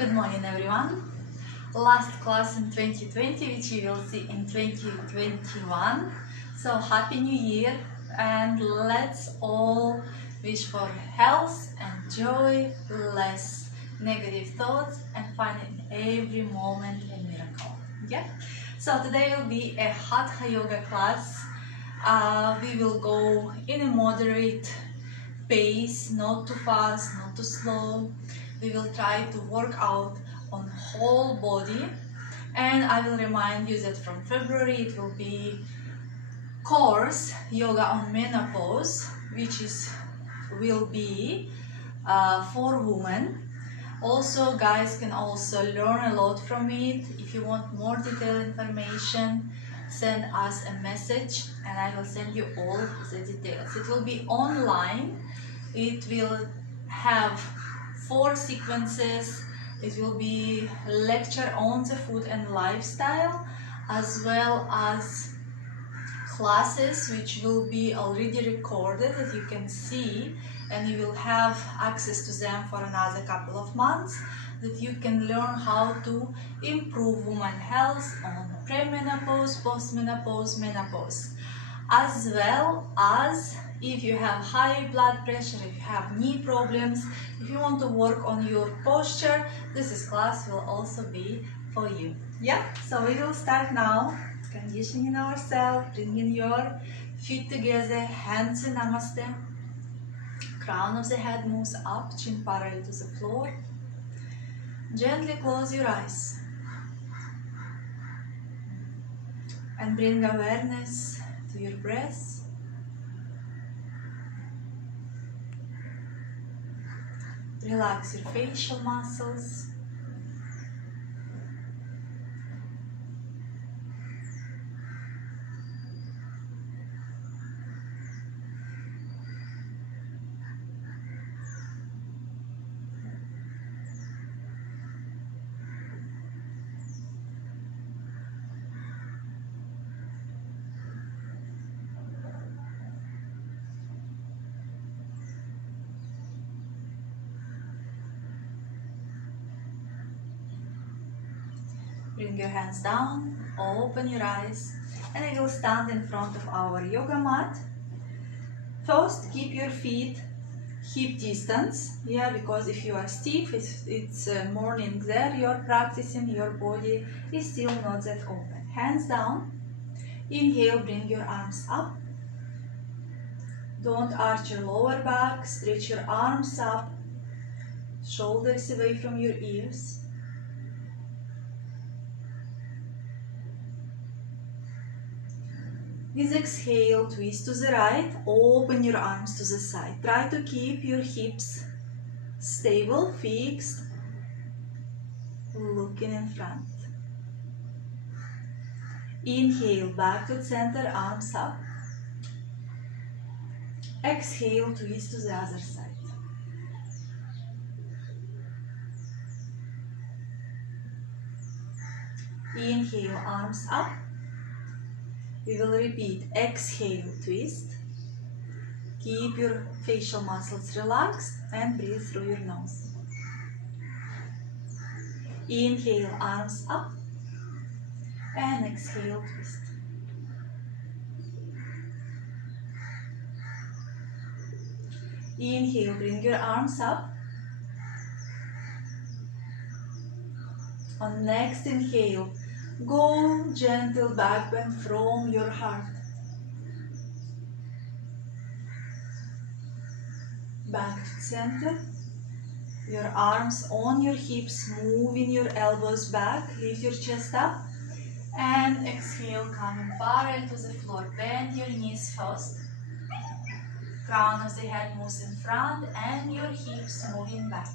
Good morning everyone. Last class in 2020 which you will see in 2021. So happy new year and let's all wish for health and joy, less negative thoughts and find in every moment a miracle. Yeah. So today will be a Hatha yoga class. We will go in a moderate pace, not too fast, not too slow. We will try to work out on whole body, and I will remind you that from February it will be course yoga on menopause, which will be for women. Also, guys can also learn a lot from it. If you want more detailed information, send us a message and I will send you all the details. It will be online. It will have 4 sequences. It will be lecture on the food and lifestyle, as well as classes which will be already recorded that you can see, and you will have access to them for another couple of months, that you can learn how to improve woman health on premenopause, postmenopause, menopause, as well as if you have high blood pressure, if you have knee problems, if you want to work on your posture, this class will also be for you. Yeah, so we will start now. Conditioning ourselves, bringing your feet together, hands in namaste. Crown of the head moves up, chin parallel to the floor. Gently close your eyes and bring awareness to your breath. Relax your facial muscles. Bring your hands down, open your eyes, and we will stand in front of our yoga mat. First, keep your feet hip distance, because if you are stiff, it's morning there, you're practicing, your body is still not that open. Hands down, inhale, bring your arms up. Don't arch your lower back, stretch your arms up, shoulders away from your ears. With exhale, twist to the right, open your arms to the side. Try to keep your hips stable, fixed, looking in front. Inhale, back to center, arms up. Exhale, twist to the other side. Inhale, arms up. We will repeat, exhale, twist. Keep your facial muscles relaxed and breathe through your nose. Inhale, arms up. And exhale, twist. Inhale, bring your arms up. On next inhale, go gentle back bend from your heart. Back to center. Your arms on your hips, moving your elbows back, lift your chest up. And exhale, coming parallel to the floor. Bend your knees first. Crown of the head moves in front and your hips moving back.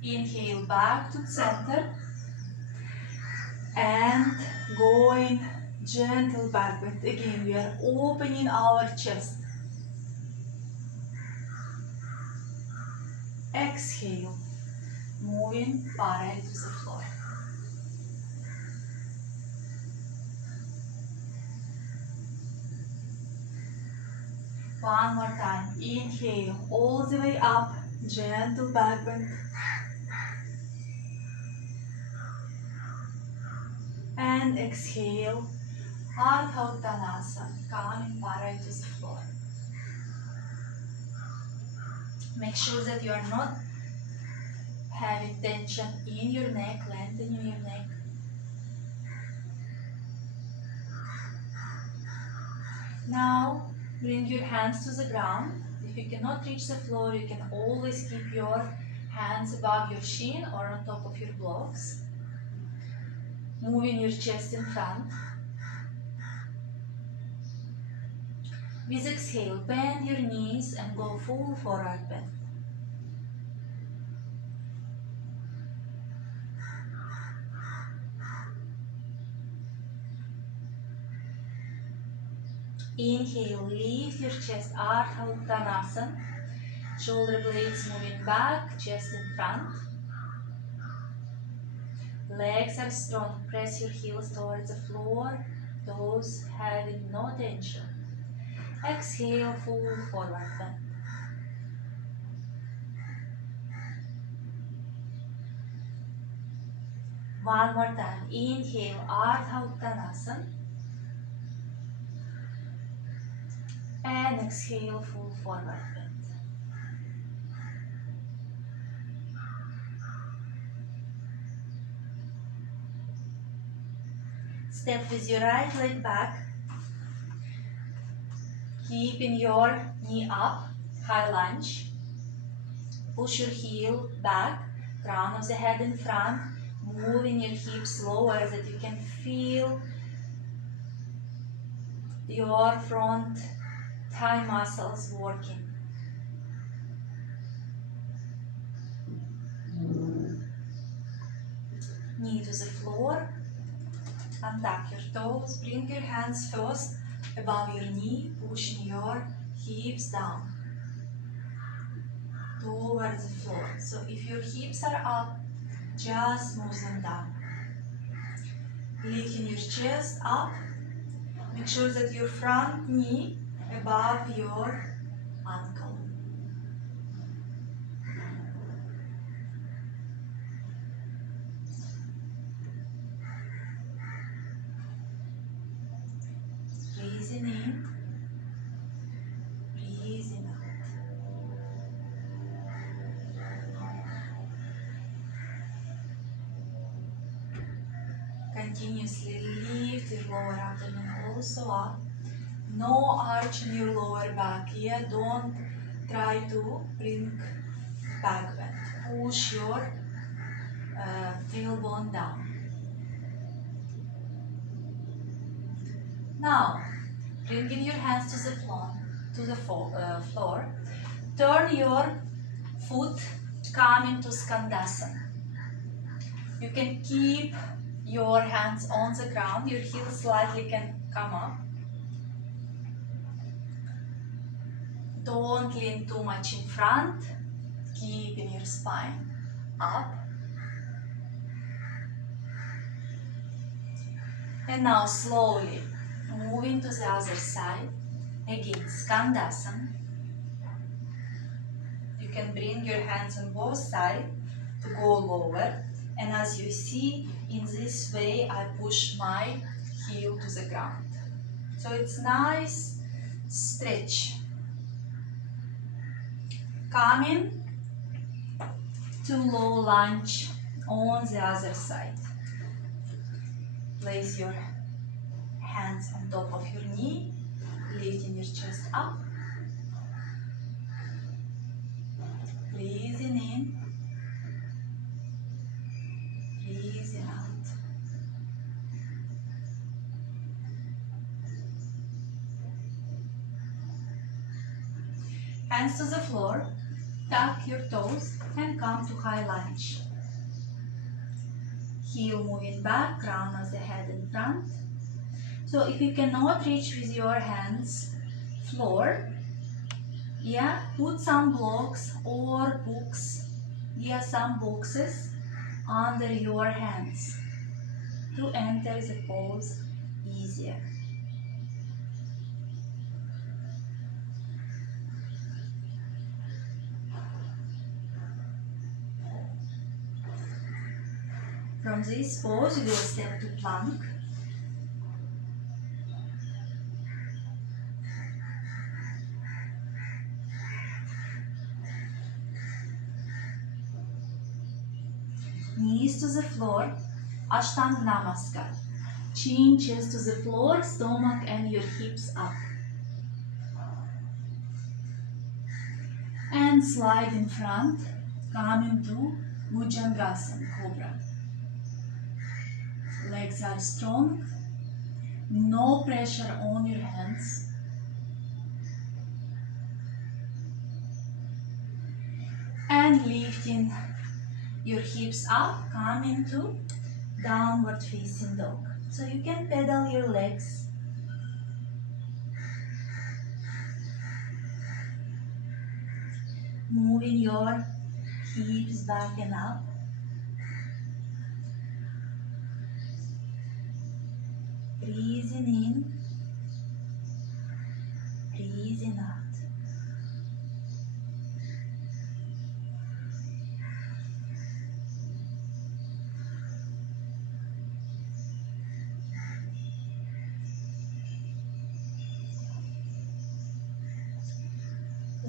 Inhale, back to center and going gentle back bend. Again, we are opening our chest. Exhale, moving parallel to the floor. One more time. Inhale all the way up, gentle back bend. And exhale, Ardha Uttanasana, coming parallel to the floor. Make sure that you are not having tension in your neck, lengthening your neck. Now, bring your hands to the ground. If you cannot reach the floor, you can always keep your hands above your shin or on top of your blocks. Moving your chest in front. With exhale, bend your knees and go full forward bend. Inhale, lift your chest, Ardha Uttanasana. Shoulder blades moving back, chest in front. Legs are strong, press your heels towards the floor, toes having no tension. Exhale, full forward bend. One more time. Inhale, Ardha Uttanasana. And exhale, full forward bend. Step with your right leg back. Keeping your knee up, high lunge. Push your heel back, crown of the head in front, moving your hips lower so that you can feel your front thigh muscles working. Knee to the floor, untuck your toes, bring your hands first above your knee, pushing your hips down towards the floor. So if your hips are up, just move them down. Lifting your chest up, make sure that your front knee above your ankle. Breathing in, breathing out. Continuously lift your lower abdomen also up. No arch in your lower back here. Don't try to bring back bend. Push your tailbone down. Now, bringing your hands to the floor. Turn your foot, come into Skandasana. You can keep your hands on the ground. Your heels slightly can come up. Don't lean too much in front. Keeping your spine up. And now slowly moving to the other side. Again, Skandasana. You can bring your hands on both sides to go lower. And as you see, in this way, I push my heel to the ground. So it's nice stretch. Coming to low lunge on the other side. Place your hands on top of your knee, lifting your chest up. Breathing in, breathing out. Hands to the floor, tuck your toes and come to high lunge. Heel moving back, crown of the head in front. So if you cannot reach with your hands floor, put some blocks or books, some boxes under your hands to enter the pose easier. From this pose, you will step to plank. Knees to the floor, ashtanga namaskar. Chin, chest to the floor, stomach and your hips up. And slide in front, coming to Mujangasan Cobra. Legs are strong, no pressure on your hands. And lifting your hips up, coming to downward facing dog. So you can pedal your legs. Moving your hips back and up. Breathing in, breathing out.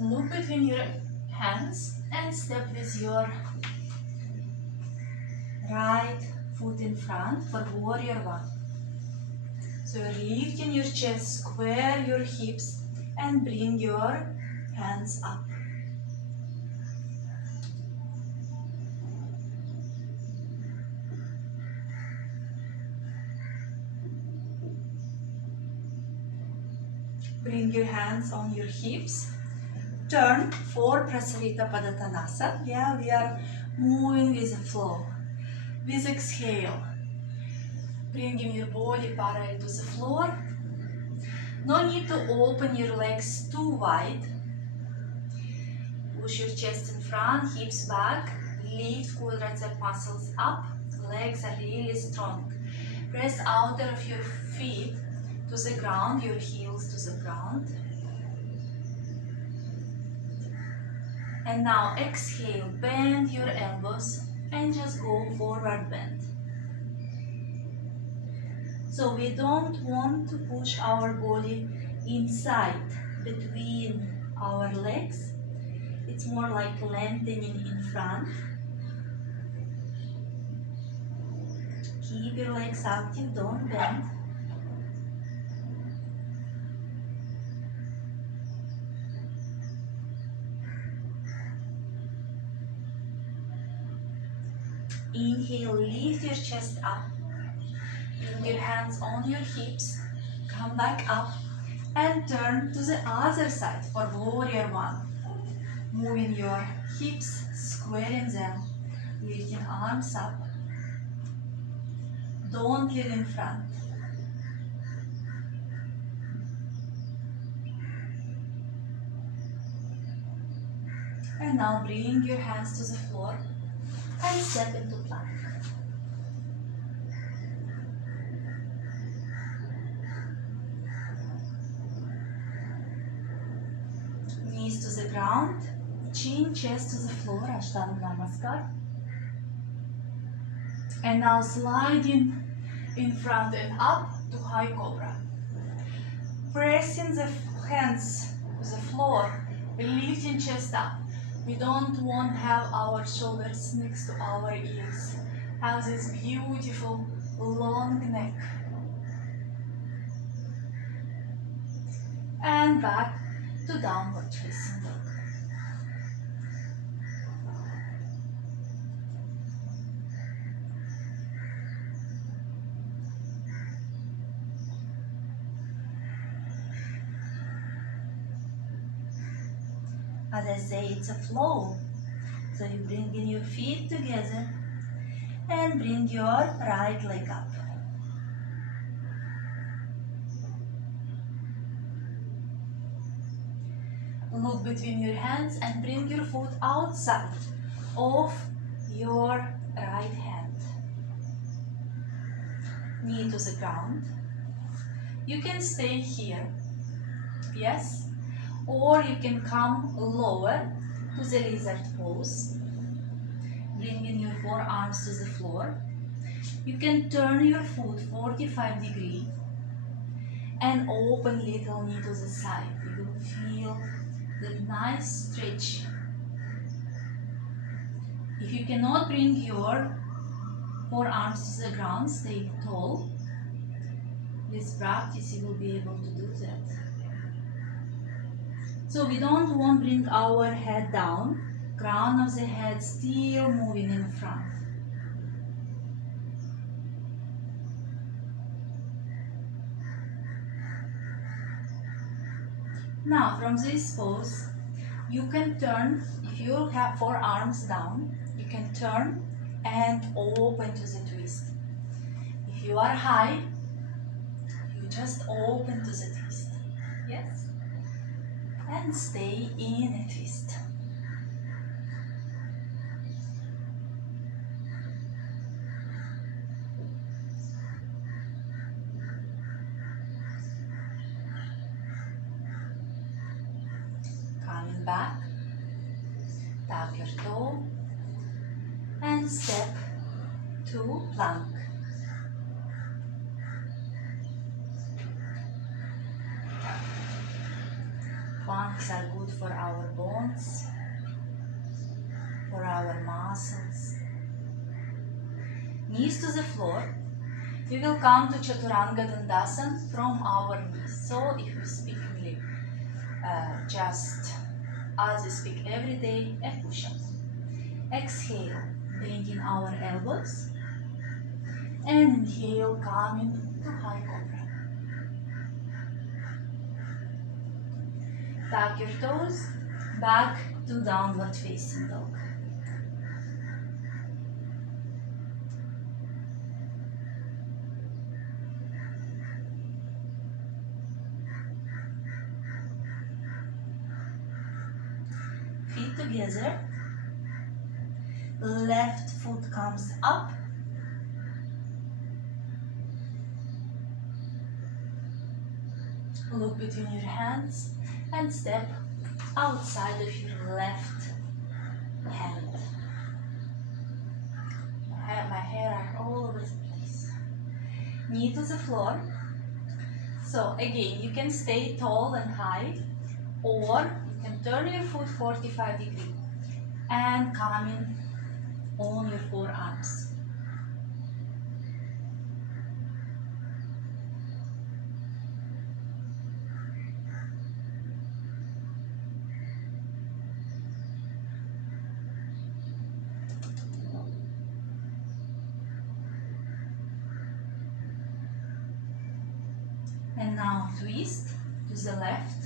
Look between your hands and step with your right foot in front for warrior one. So you're lifting your chest, square your hips and bring your hands up. Bring your hands on your hips. Turn for Prasarita Padottanasana. Yeah, we are moving with the flow. With exhale, bringing your body parallel to the floor. No need to open your legs too wide. Push your chest in front, hips back. Lift quadricep muscles up. Legs are really strong. Press outer of your feet to the ground, your heels to the ground. And now exhale, bend your elbows and just go forward bend. So we don't want to push our body inside between our legs. It's more like lengthening in front. Keep your legs active, don't bend. Inhale, lift your chest up. Bring your hands on your hips. Come back up and turn to the other side for warrior one. Moving your hips, squaring them, lifting arms up. Don't lean in front. And now bring your hands to the floor and step into plank. Knees to the ground, chin, chest to the floor, ashtanga namaskar. And now sliding in front and up to high cobra. Pressing the hands to the floor, lifting chest up. We don't want to have our shoulders next to our ears. Have this beautiful long neck. And back to downward facing dog. As I say, it's a flow. So you bring in your feet together and bring your right leg up. Look between your hands and bring your foot outside of your right hand. Knee to the ground. You can stay here, yes, or you can come lower to the lizard pose. Bringing your forearms to the floor. You can turn your foot 45 degrees and open little knee to the side. You will feel that nice stretch. If you cannot bring your forearms to the ground, stay tall. With practice you will be able to do that. So we don't want to bring our head down, crown of the head still moving in front. Now from this pose, you can turn, if you have forearms down, you can turn and open to the twist. If you are high, you just open to the twist. Yes? And stay in a twist. Coming back, tap your toe and step to plank. Planks are good for our bones, for our muscles. Knees to the floor. We will come to Chaturanga Dandasana from our knees. So if you speak English, just as you speak every day, a push-up. Exhale, bending our elbows. And inhale, coming to high cobra. Tuck your toes, back to downward facing dog. Feet together, left foot comes up. Look between your hands and step outside of your left hand. My hair are all over the place. Knee to the floor. So again, you can stay tall and high, or you can turn your foot 45 degrees and come in on your forearms. And now twist to the left.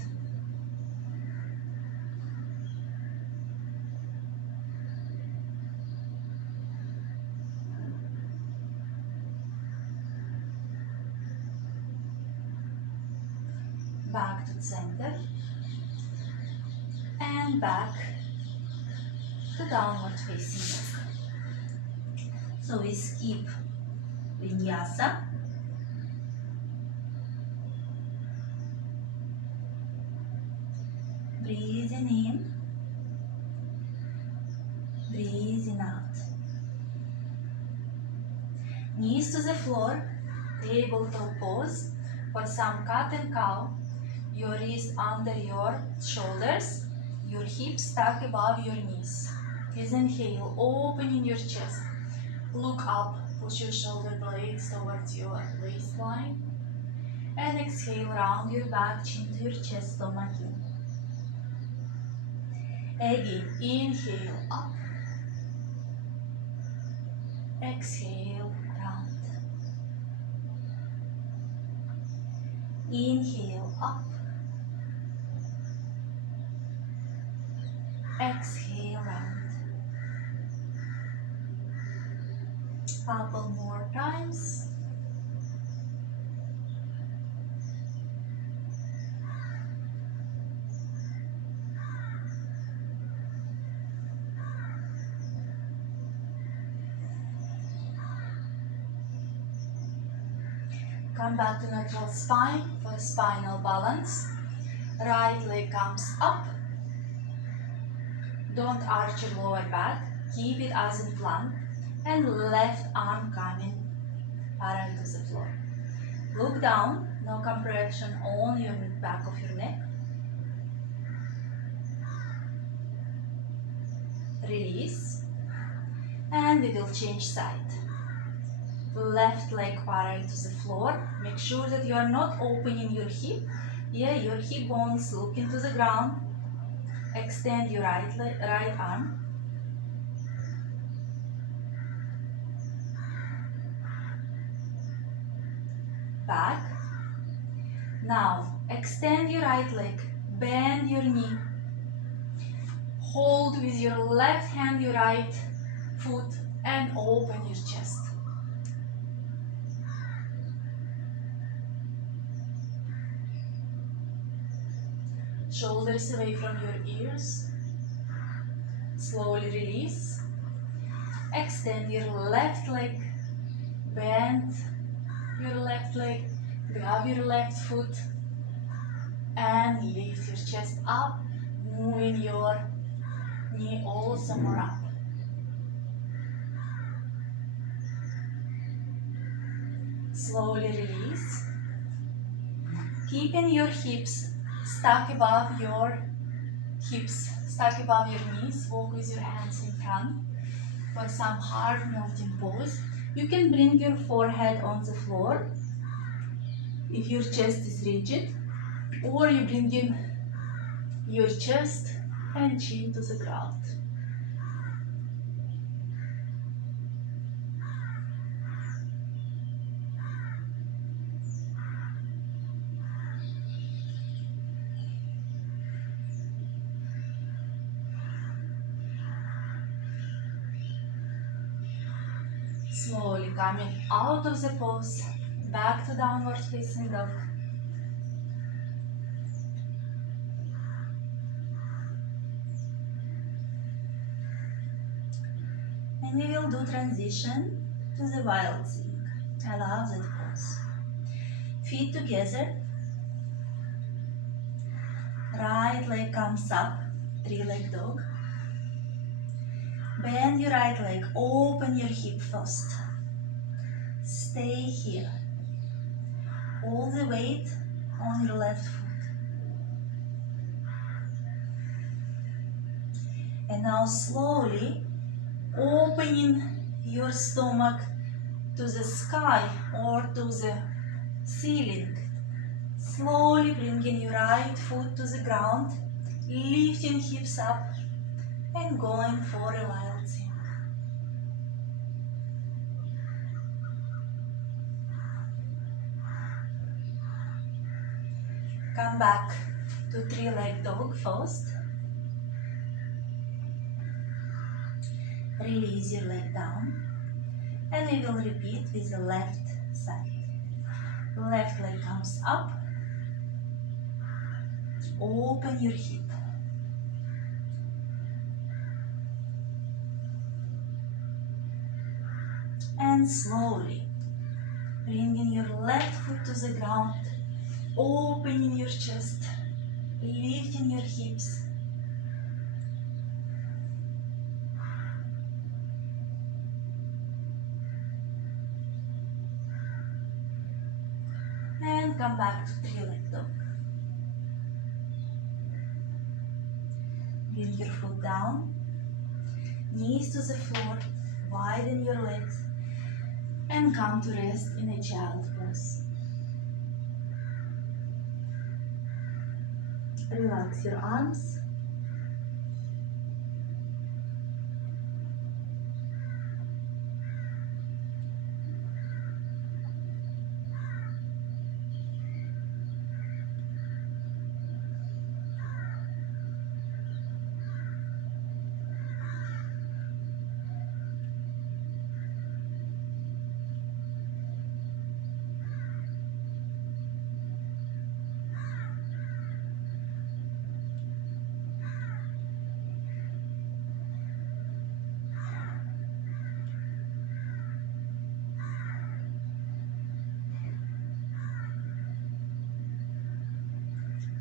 Back to the center. And back to downward facing dog. So we skip vinyasa. Breathing in, breathing out. Knees to the floor, tabletop pose. For some cat and cow, your wrist under your shoulders, your hips stuck above your knees. Please inhale, opening your chest. Look up, push your shoulder blades towards your waistline. And exhale, round your back, chin to your chest, stomach in. Again, inhale up, exhale round, inhale up, exhale round. Couple more times. Come back to neutral spine for spinal balance. Right leg comes up. Don't arch your lower back. Keep it as in plank. And left arm coming parallel to the floor. Look down, no compression on your back of your neck. Release, and we will change side. Left leg parallel to the floor. Make sure that you are not opening your hip. Yeah, your hip bones look into the ground. Extend your right arm. Back. Now extend your right leg, bend your knee, hold with your left hand your right foot and open your chest. Shoulders away from your ears. Slowly release. Extend your left leg, bend your left leg, grab your left foot and lift your chest up, moving your knee also more up. Slowly release. Keeping your hips stuck above your knees. Walk with your hands in front for some hard melting pose. You can bring your forehead on the floor if your chest is rigid, or you bring in your chest and chin to the ground. Slowly coming out of the pose, back to downward facing dog. And we will do transition to the wild thing. I love that pose. Feet together. Right leg comes up, three-leg dog. Bend your right leg, open your hip first. Stay here. All the weight on your left foot. And now slowly opening your stomach to the sky or to the ceiling. Slowly bringing your right foot to the ground, lifting hips up and going for a wild thing. Come back to three-leg dog first. Release your leg down. And we will repeat with the left side. Left leg comes up. Open your hip. And slowly bringing your left foot to the ground, opening your chest, lifting your hips. And come back to three-leg dog. Bring your foot down, knees to the floor, widen your legs, and come to rest in a child pose. Relax your arms.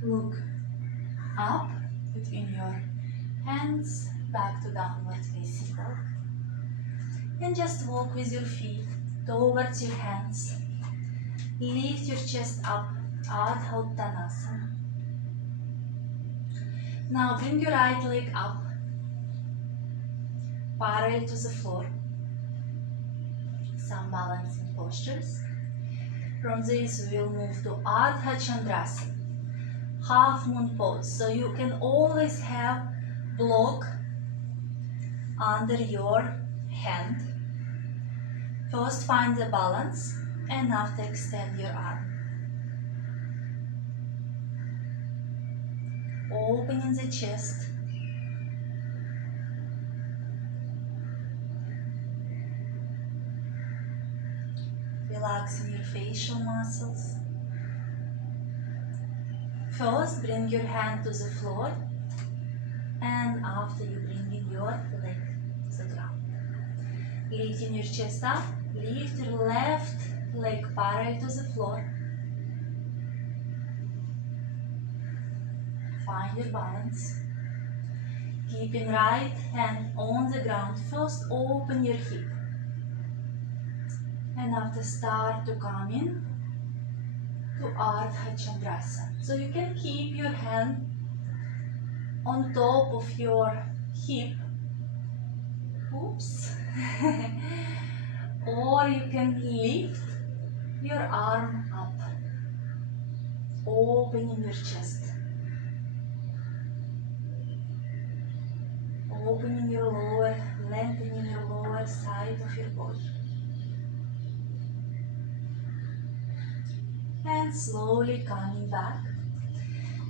Look up between your hands, back to downward facing dog. And just walk with your feet towards your hands. Lift your chest up, Ardha Uttanasana. Now bring your right leg up, parallel to the floor. Some balancing postures. From this we will move to Ardha Chandrasana, half moon pose. So you can always have block under your hand. First find the balance and after extend your arm. Opening the chest. Relaxing your facial muscles. First, bring your hand to the floor, and after you bring in your leg to the ground. Lifting your chest up, lift your left leg parallel to the floor. Find your balance. Keeping right hand on the ground. First, open your hip. And after start to come in to Ardha Chandrasana. So you can keep your hand on top of your hip. Oops. Or you can lift your arm up, opening your chest. Opening your lower, lengthening your lower side of your body. And slowly coming back.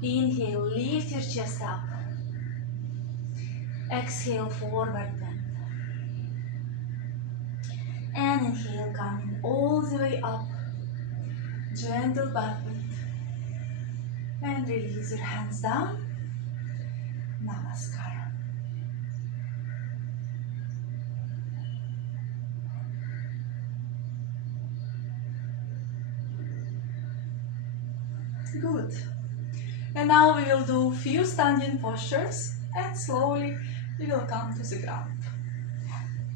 Inhale, lift your chest up. Exhale, forward bend. And inhale, coming all the way up. Gentle back bend. And release your hands down. Namaskar. Good. And now we will do few standing postures and slowly we will come to the ground.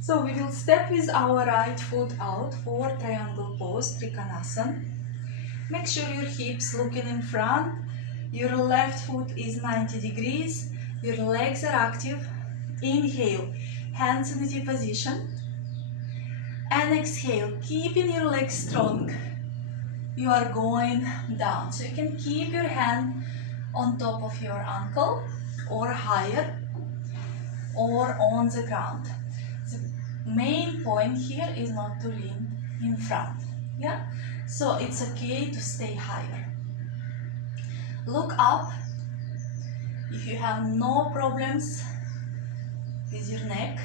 So we will step with our right foot out for triangle pose, Reconnaissance. Make sure your hips looking in front, your left foot is 90 degrees, your legs are active. Inhale, hands in the T position. And exhale, keeping your legs strong. You are going down. So you can keep your hand on top of your ankle or higher or on the ground. The main point here is not to lean in front. Yeah? So it's okay to stay higher. Look up. If you have no problems with your neck,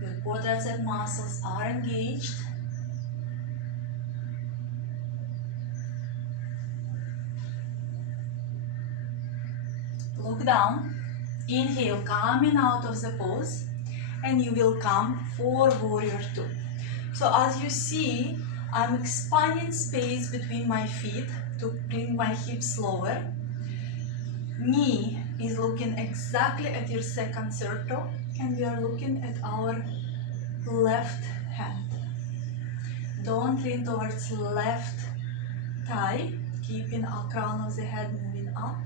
your quadricep muscles are engaged. Look down. Inhale, coming out of the pose, and you will come for warrior two. So as you see, I'm expanding space between my feet to bring my hips lower. Knee is looking exactly at your second circle, and we are looking at our left hand. Don't lean towards left thigh, keeping our crown of the head moving up.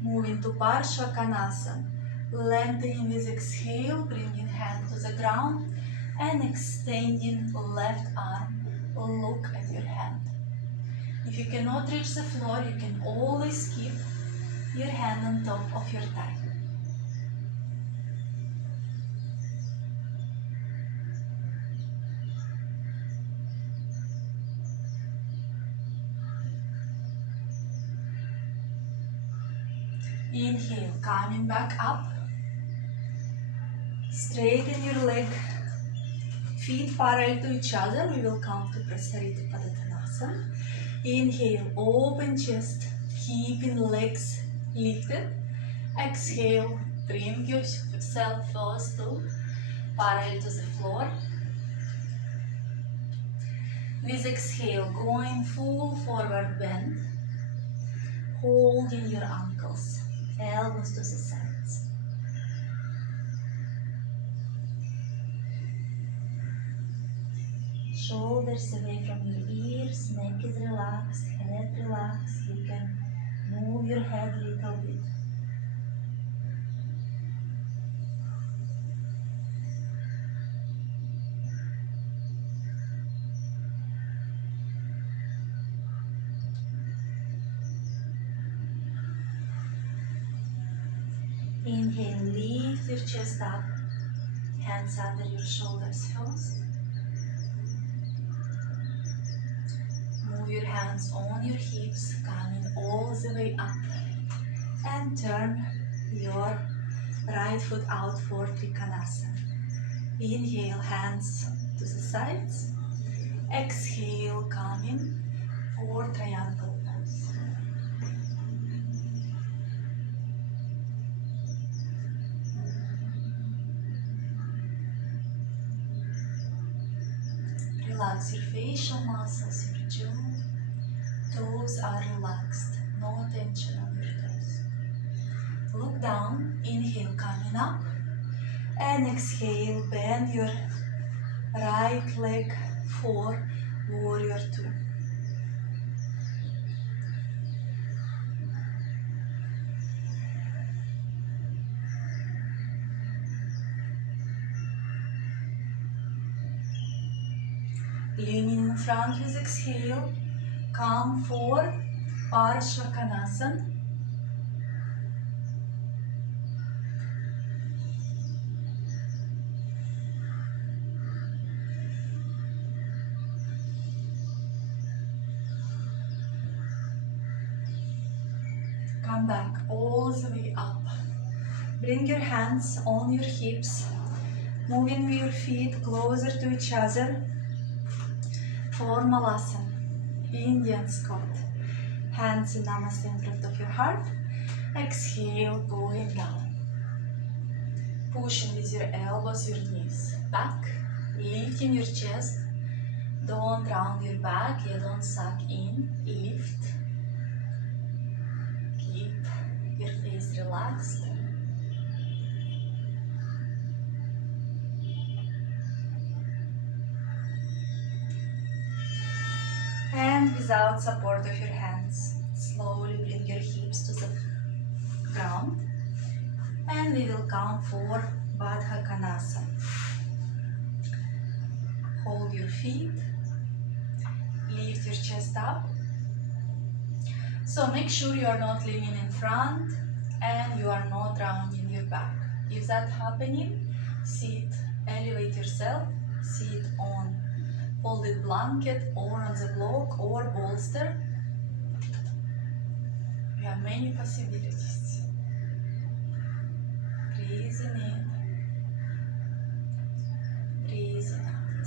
Moving to Parsha Kanasana, lengthening with exhale, bringing hand to the ground and extending left arm. Look at your hand. If you cannot reach the floor, you can always keep your hand on top of your thigh. Inhale, coming back up. Straighten your leg, feet parallel to each other. We will come to Prasarita Padottanasana. Inhale, open chest, keeping legs lifted. Exhale, bring yourself first to parallel to the floor. With exhale, going full forward bend, holding your ankles, elbows to the sides. Shoulders away from your ears, neck is relaxed, head relaxed. You can move your head a little bit. Inhale, lift your chest up, hands under your shoulders first. Move your hands on your hips, coming all the way up. And turn your right foot out for Reconnaissance. Inhale, hands to the sides. Exhale, coming for triangle pose. Relax your facial muscles, your jaw. Toes are relaxed, no tension on your toes. Look down, inhale, coming up. And exhale, bend your right leg for warrior two. Leaning in front with exhale, come for Parsvakonasana. Come back all the way up. Bring your hands on your hips, moving your feet closer to each other. Formalasana, Indian squat. Hands in Namaste in front of your heart. Exhale, going down. Pushing with your elbows, your knees back. Lifting your chest. Don't round your back, you don't suck in. Lift. Keep your face relaxed. And without support of your hands, slowly bring your hips to the ground. And we will count for Parsha Kanasana. Hold your feet. Lift your chest up. So make sure you are not leaning in front and you are not rounding your back. If that's happening, sit, elevate yourself, sit on folded blanket or on the block or bolster. We have many possibilities. Breathing in, breathing out.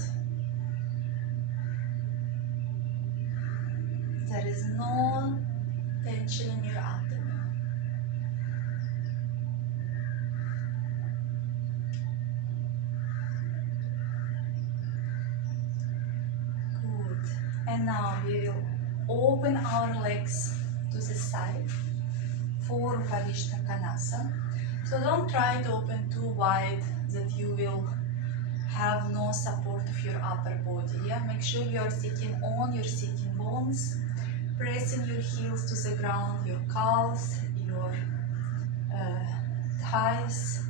There is no tension in your abdomen. And now we will open our legs to the side for Parsha Kanasana. So don't try to open too wide that you will have no support of your upper body. Yeah? Make sure you are sitting on your sitting bones, pressing your heels to the ground, your calves, your thighs,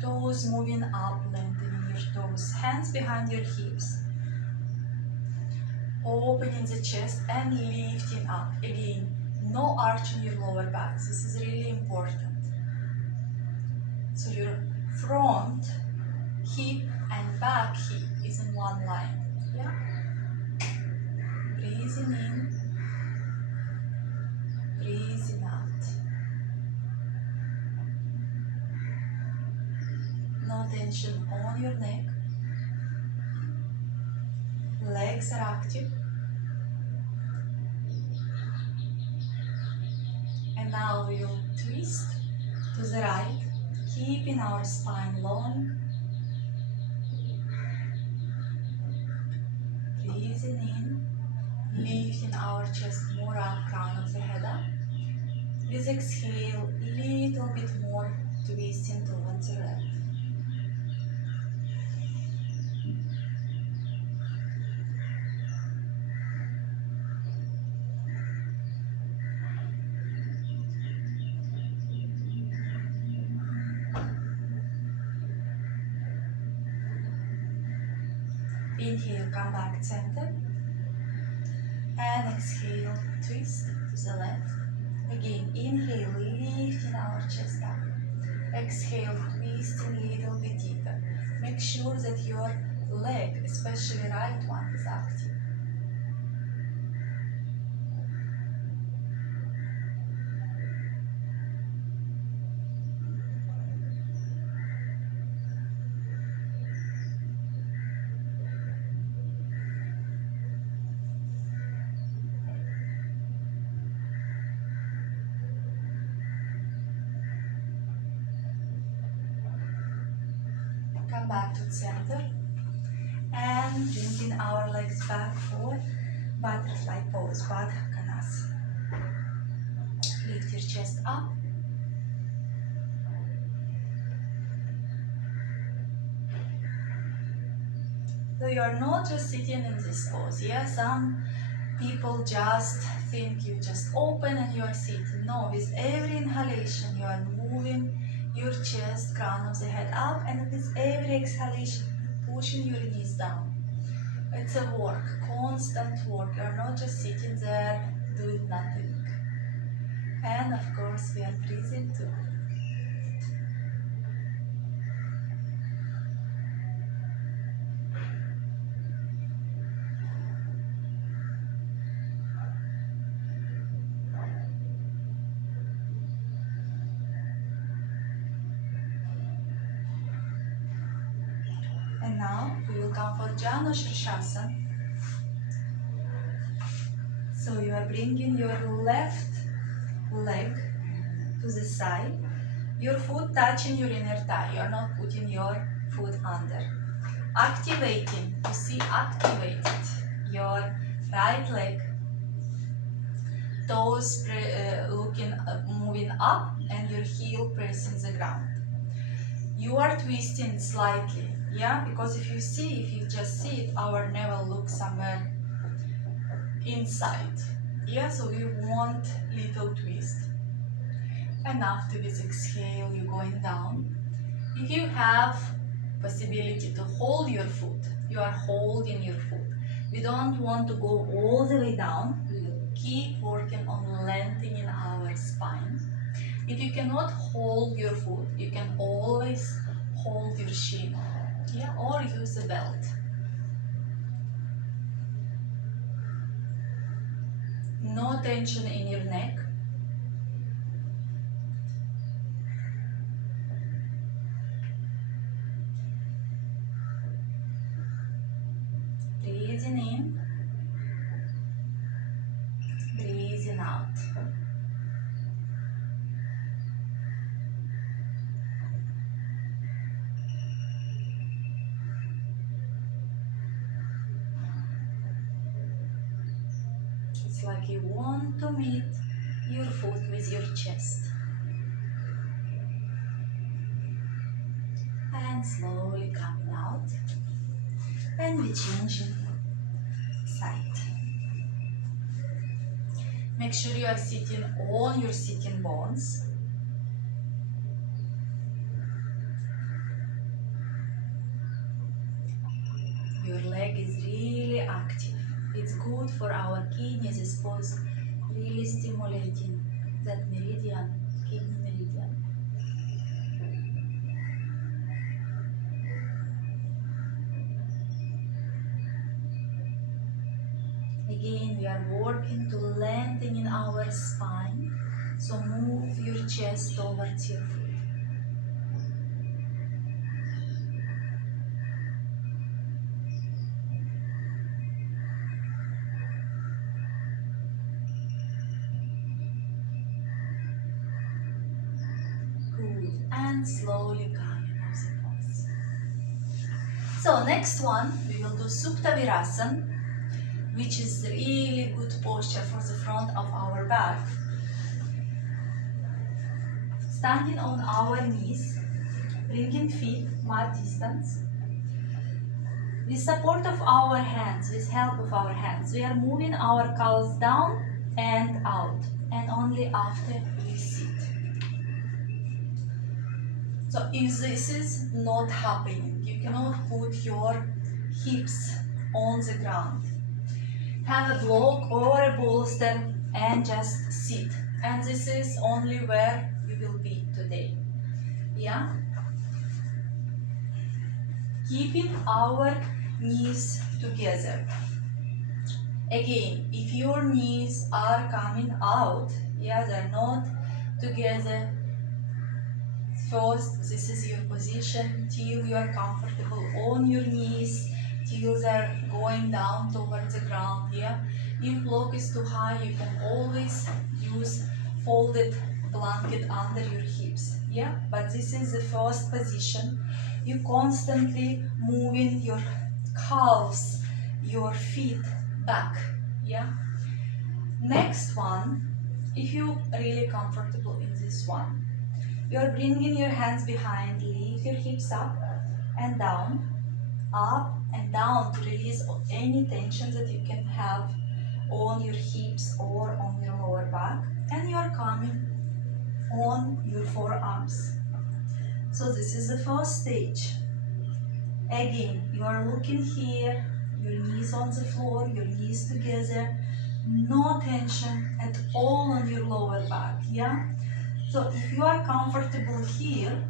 toes moving up, lengthening your toes, hands behind your hips. Opening the chest and lifting up. Again, no arch in your lower back. This is really important. So your front hip and back hip is in one line. Yeah? Breathing in, breathing out. No tension on your neck. Legs are active. And now we will twist to the right, keeping our spine long. Breathing in, lifting our chest more up, crown of the head up. With exhale, little bit more twisting towards the left. Inhale, come back center. And exhale, twist to the left. Again, inhale, lifting our chest up. Exhale, twisting a little bit deeper. Make sure that your leg, especially right one, is active. Come back to the center and bringing our legs back for butterfly pose, Parsha Kanasana. Lift your chest up. So you are not just sitting in this pose. Yeah, some people just think you just open and you are sitting. No, with every inhalation you are moving your chest, crown of the head up, and with every exhalation, pushing your knees down. It's a work, constant work. You're not just sitting there doing nothing. And of course, we are breathing too. And now we will come for Janushrishasana. So you are bringing your left leg to the side, your foot touching your inner thigh. You are not putting your foot under. Activating, you see, activated your right leg, toes moving up, and your heel pressing the ground. You are twisting slightly. Yeah, because if you just see it, our navel looks somewhere inside. Yeah, so we want little twist. And after this exhale, you're going down. If you have possibility to hold your foot, you are holding your foot. We don't want to go all the way down. We will keep working on lengthening our spine. If you cannot hold your foot, you can always hold your shin. Yeah, or use a belt. No tension in your neck. Breathing in, breathing out. Like you want to meet your foot with your chest. And slowly coming out. And we changing side. Make sure you are sitting on your sitting bones. Your leg is really active. It's good for our kidneys, this pose, really stimulating that meridian, kidney meridian. Again, we are working to lengthen our spine, so move your chest towards your foot. And slowly coming out the pose. So next one, we will do Supta Virasana. which is really good posture for the front of our back. Standing on our knees, bringing feet mat distance. With support of our hands, with help of our hands, we are moving our calves down and out, and only after we sit. So if this is not happening, you cannot put your hips on the ground. Have a block or a bolster and just sit. And this is only where you will be today. Yeah? Keeping our knees together. Again, if your knees are coming out, yeah, they're not together, first, this is your position till you are comfortable on your knees, till they're going down towards the ground. Yeah? If block is too high, you can always use folded blanket under your hips. Yeah? But this is the first position. You constantly moving your calves, your feet back. Yeah? Next one, if you're really comfortable in this one, you're bringing your hands behind, lift your hips up and down to release any tension that you can have on your hips or on your lower back, and you're coming on your forearms. So this is the first stage. Again, you are looking here, your knees on the floor, your knees together, no tension at all on your lower back. Yeah? So if you are comfortable here,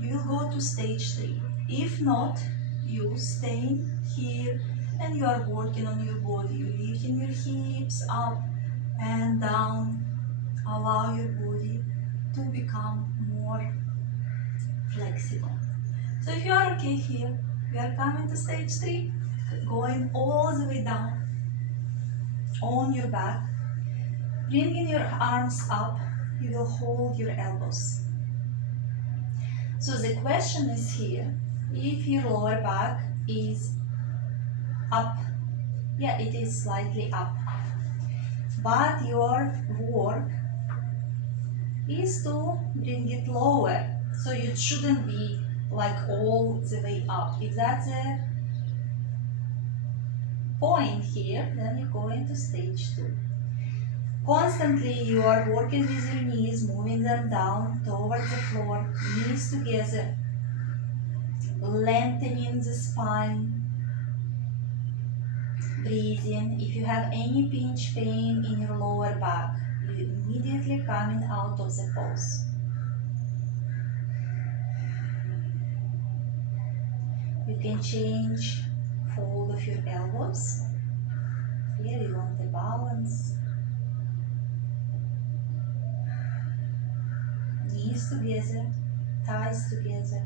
you will go to stage 3. If not, you stay here and you are working on your body. You're lifting your hips up and down. Allow your body to become more flexible. So if you are okay here, we are coming to stage 3, going all the way down on your back, bringing your arms up. You will hold your elbows. So the question is here, if your lower back is up, yeah, it is slightly up, but your work is to bring it lower, so it shouldn't be like all the way up. If that's a point here, then you go into stage 2. Constantly you are working with your knees, moving them down towards the floor, knees together, lengthening the spine, breathing. If you have any pinch pain in your lower back, you immediately coming out of the pose. You can change fold of your elbows. Here you want the balance. Knees together, thighs together.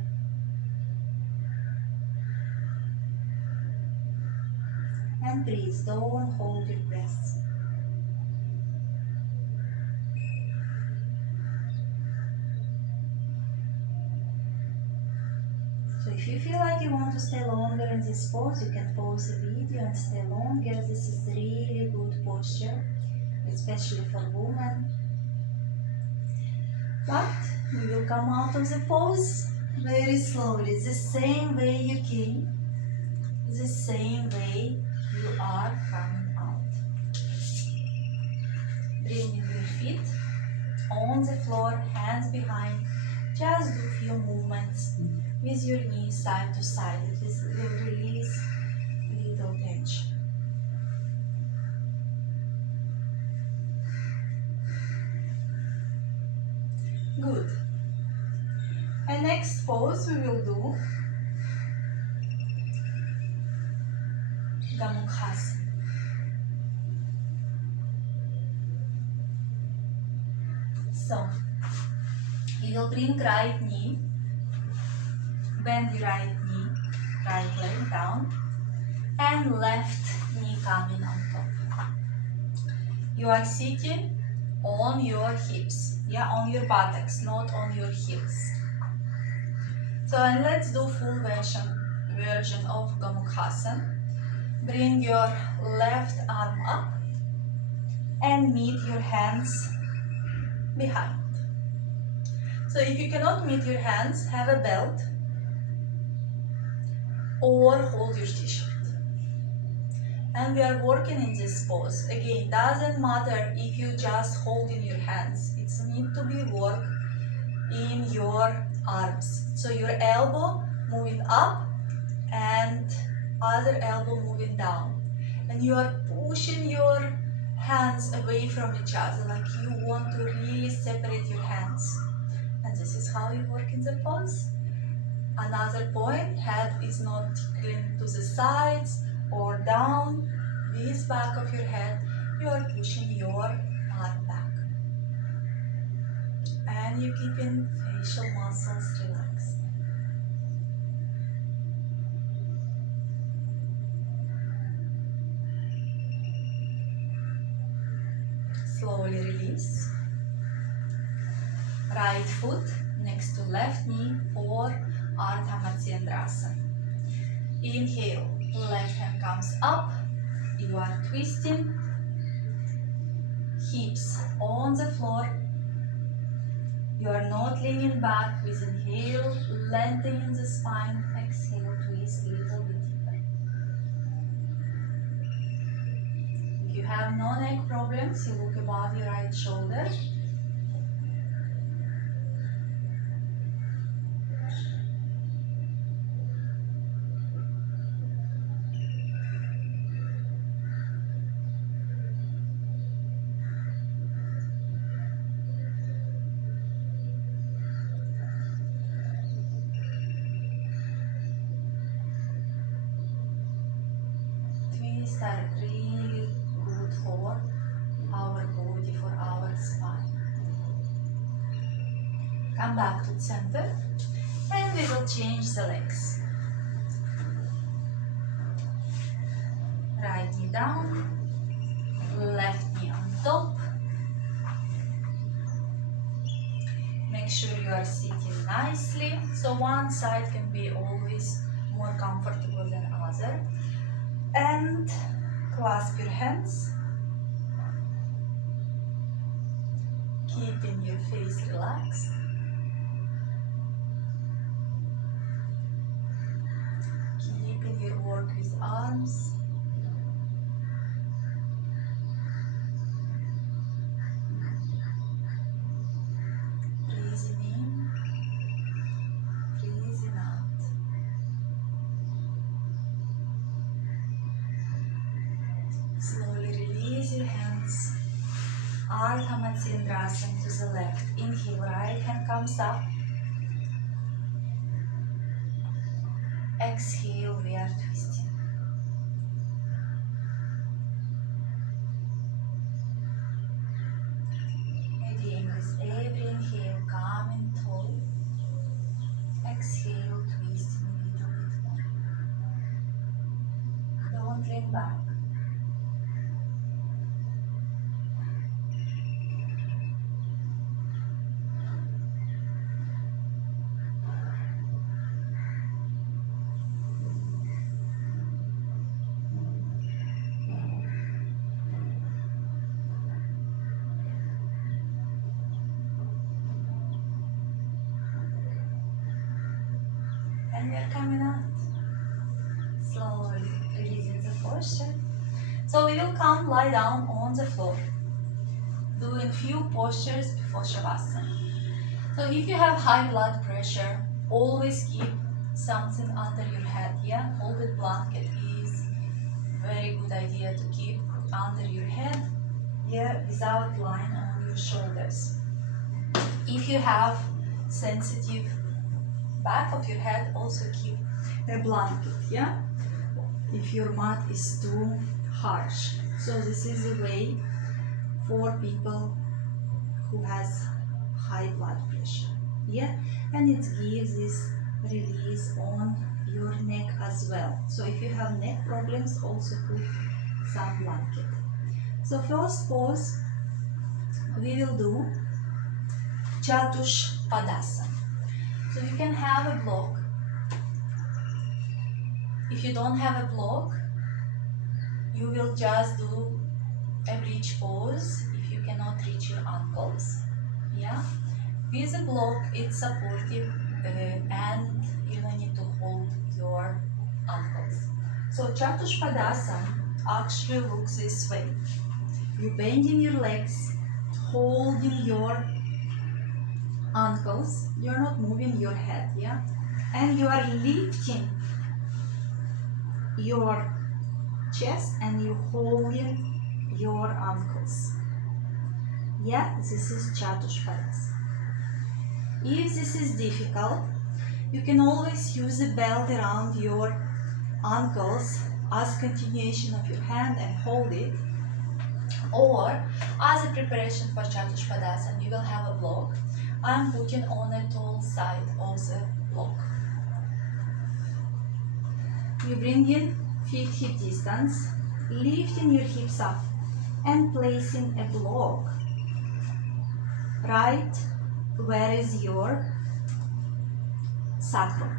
And breathe, don't hold your breath. So if you feel like you want to stay longer in this pose, you can pause the video and stay longer. This is really good posture, especially for women. But we will come out of the pose very slowly, the same way you came, the same way you are coming out. Bringing your feet on the floor, hands behind, just do a few movements with your knees side to side. It will release little tension. Good. And next pose we will do Gamakasana. So you will bring right knee, bend the right knee, right leg down, and left knee coming on top. You are sitting on your hips, yeah, on your buttocks, not on your heels. So and let's do full version of Gamakasana. Bring your left arm up and meet your hands behind. So if you cannot meet your hands, have a belt or hold your t-shirt. And we are working in this pose. Again, doesn't matter if you just hold in your hands. It's need to be work in your arms. So your elbow moving up and other elbow moving down. And you are pushing your hands away from each other, like you want to really separate your hands. And this is how you work in the pose. Another point, head is not tickling to the sides or down. This back of your head, you are pushing your arm back. And you keeping facial muscles relaxed. Slowly release. Right foot next to left knee for Ardha Matsyendrasana. Inhale, left hand comes up. You are twisting. Hips on the floor. You are not leaning back with inhale, lengthening the spine. Exhale, twist a little bit deeper. If you have no neck problems, you look above your right shoulder. Are really good for our body, for our spine. Come back to the center and we will change the legs. Right knee down, left knee on top. Make sure you are sitting nicely, so one side can be always more comfortable than other. And clasp your hands, keeping your face relaxed. Keeping your work with arms. Breathing in, breathing out. Slowly release your hands. Ardha Matsyendrasana to the left. Inhale, right hand comes up. Exhale, we are twisting. Again, with every inhale, calm and tall. Exhale, twisting a little bit more. Don't lean back. And we are coming out. Slowly releasing the posture. So we will come lie down on the floor. Doing few postures before Shavasana. So if you have high blood pressure, always keep something under your head. Yeah, folded blanket is very good idea to keep under your head. Yeah, without lying on your shoulders. If you have sensitive back of your head, also keep a blanket, yeah, if your mat is too harsh. So this is a way for people who has high blood pressure, yeah, and it gives this release on your neck as well. So if you have neck problems, also put some blanket. So first pose we will do Padasana. So you can have a block. If you don't have a block, You will just do a bridge pose if you cannot reach your ankles. Yeah, with a block it's supportive and you don't need to hold your ankles. So Chaturanga actually looks this way. You bending your legs, holding your ankles, you're not moving your head, yeah? And you are lifting your chest and you holding your ankles. Yeah, this is Chaturanga. If this is difficult, you can always use a belt around your ankles as continuation of your hand and hold it. Or as a preparation for Chaturanga, you will have a block. I'm putting on a tall side of the block. You bring in feet hip distance, lifting your hips up and placing a block right where is your sacrum.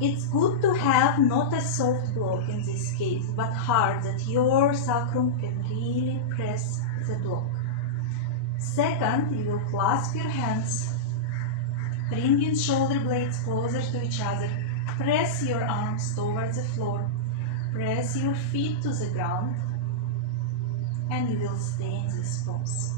It's good to have not a soft block in this case, but hard, that your sacrum can really press the block. Second, you will clasp your hands, bringing shoulder blades closer to each other, press your arms towards the floor, press your feet to the ground, and you will stay in this pose.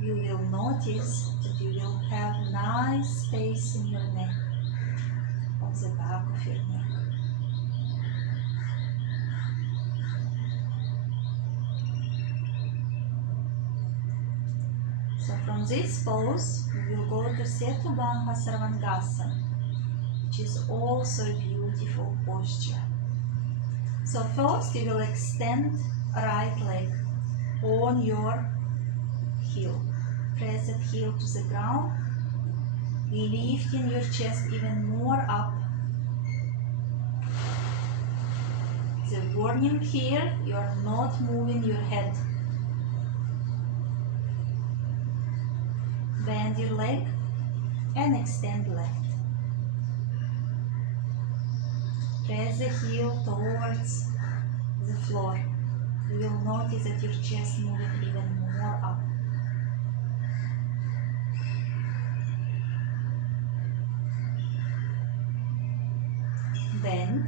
You will notice that you will have nice space in your neck, on the back of your neck. So from this pose, we will go to Sarvangasana, which is also a beautiful posture. So first you will extend right leg on your heel. Press that heel to the ground, lifting your chest even more up. The warning here, you are not moving your head. Bend your leg and extend left. Press the heel towards the floor. You will notice that your chest moving even more up. Bend.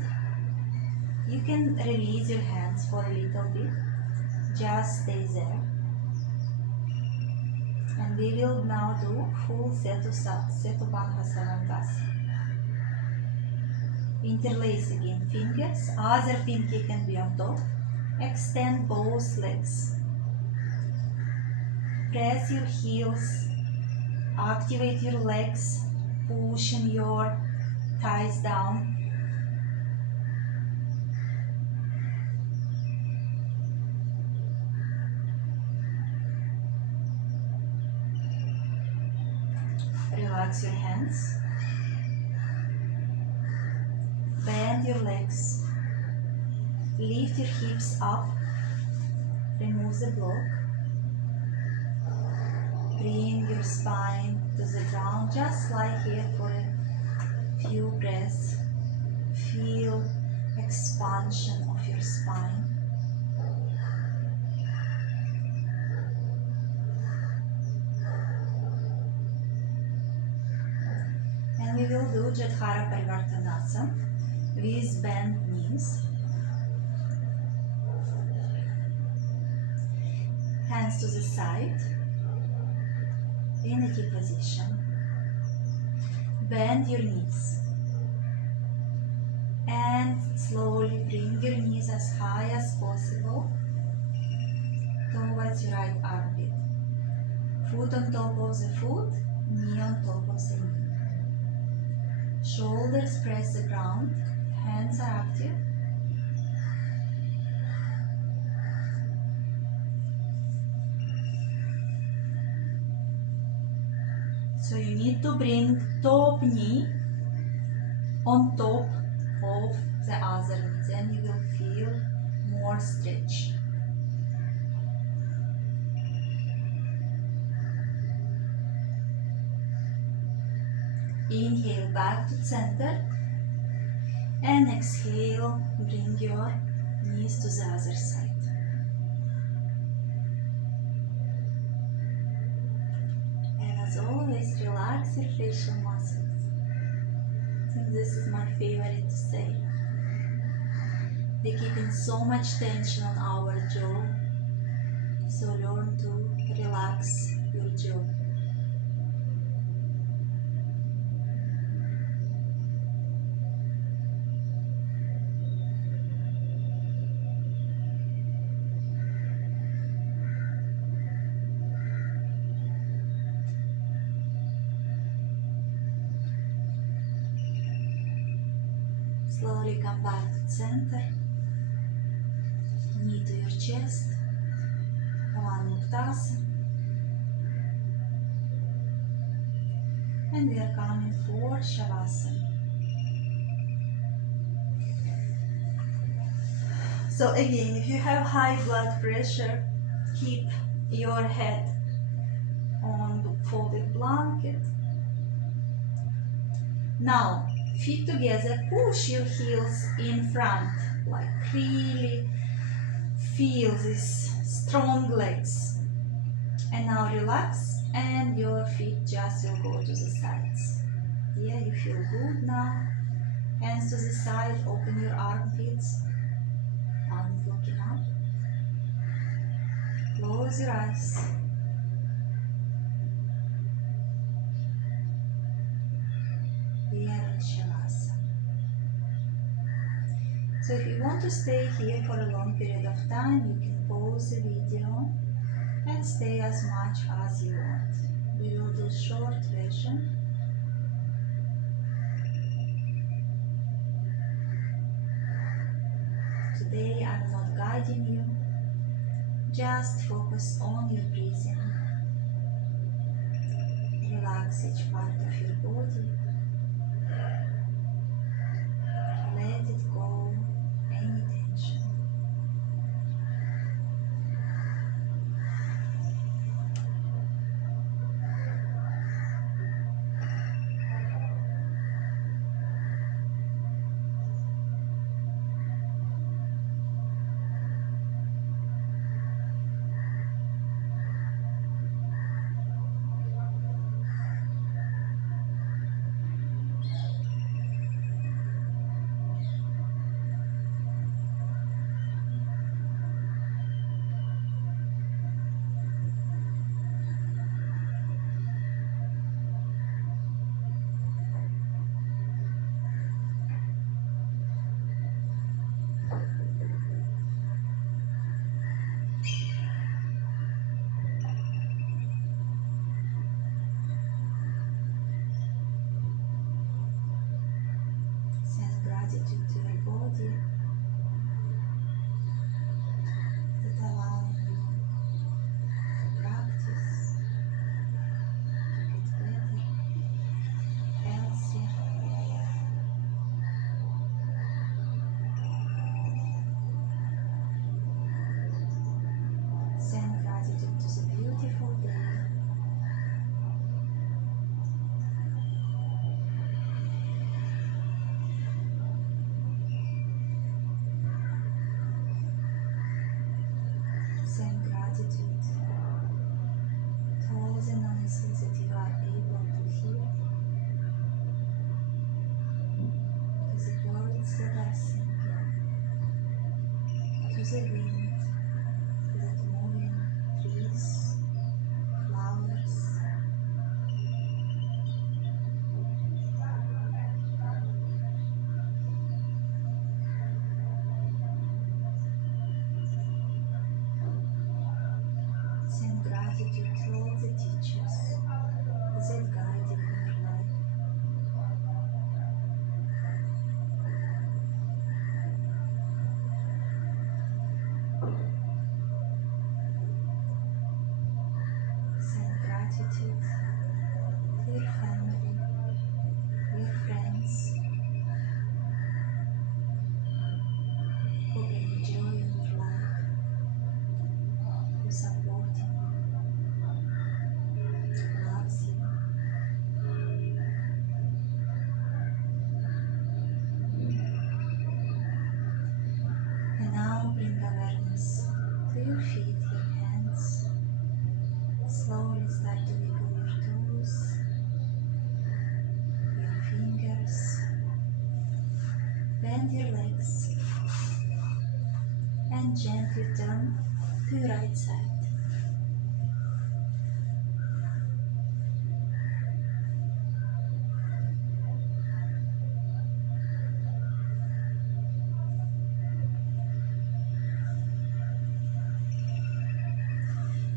You can release your hands for a little bit. Just stay there. And we will now do full Sarvangasana. Interlace again fingers. Other pinky can be on top. Extend both legs. Press your heels. Activate your legs. Pushing your thighs down. Relax your hands. Bend your legs. Lift your hips up. Remove the block. Bring your spine to the ground. Just lie here for a few breaths. Feel expansion of your spine. And we will do Jadhara Parivartanasana with bent knees. Hands to the side in a T position. Bend your knees and slowly bring your knees as high as possible towards your right armpit. Foot on top of the foot, knee on top of the knee. Shoulders press the ground, hands are active. So you need to bring top knee on top of the other knee, then you will feel more stretch. Inhale back to center. And exhale, bring your knees to the other side. And as always, relax your facial muscles. I think this is my favorite to say. We're keeping so much tension on our jaw, so learn to relax your jaw. Slowly come back to center, knee to your chest, one Muktasana, and we are coming for Shavasana. So again, if you have high blood pressure, keep your head on the folded blanket. Now, feet together, push your heels in front, like really feel these strong legs. And now relax, and your feet just will go to the sides. Yeah, you feel good now. Hands to the side, open your armpits, palms looking up. Close your eyes. We are in Shavasana. So if you want to stay here for a long period of time, you can pause the video and stay as much as you want. We will do short version. Today I'm not guiding you, just focus on your breathing. Relax each part of your body. Let it go, any tension.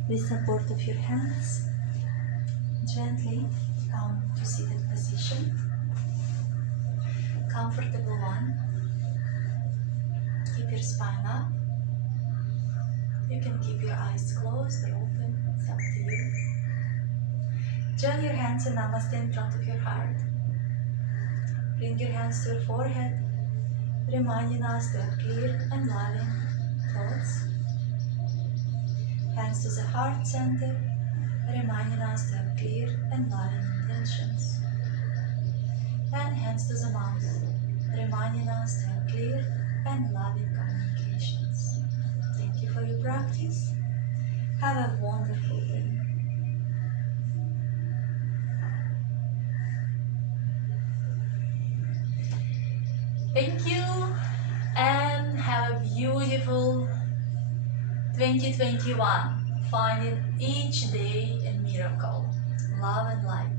With support of your hands, gently come to seated position. Comfortable one. Keep your spine up. You can keep your eyes closed or open, it's up to you. Join your hands in Namaste in front of your heart. Bring your hands to your forehead, reminding us to have clear and loving thoughts. Hands to the heart center, reminding us to have clear and loving intentions. And hands to the mouth, reminding us to have clear and loving communications. Thank you for your practice. Have a wonderful day. Thank you and have a beautiful 2021. Finding each day a miracle. Love and light.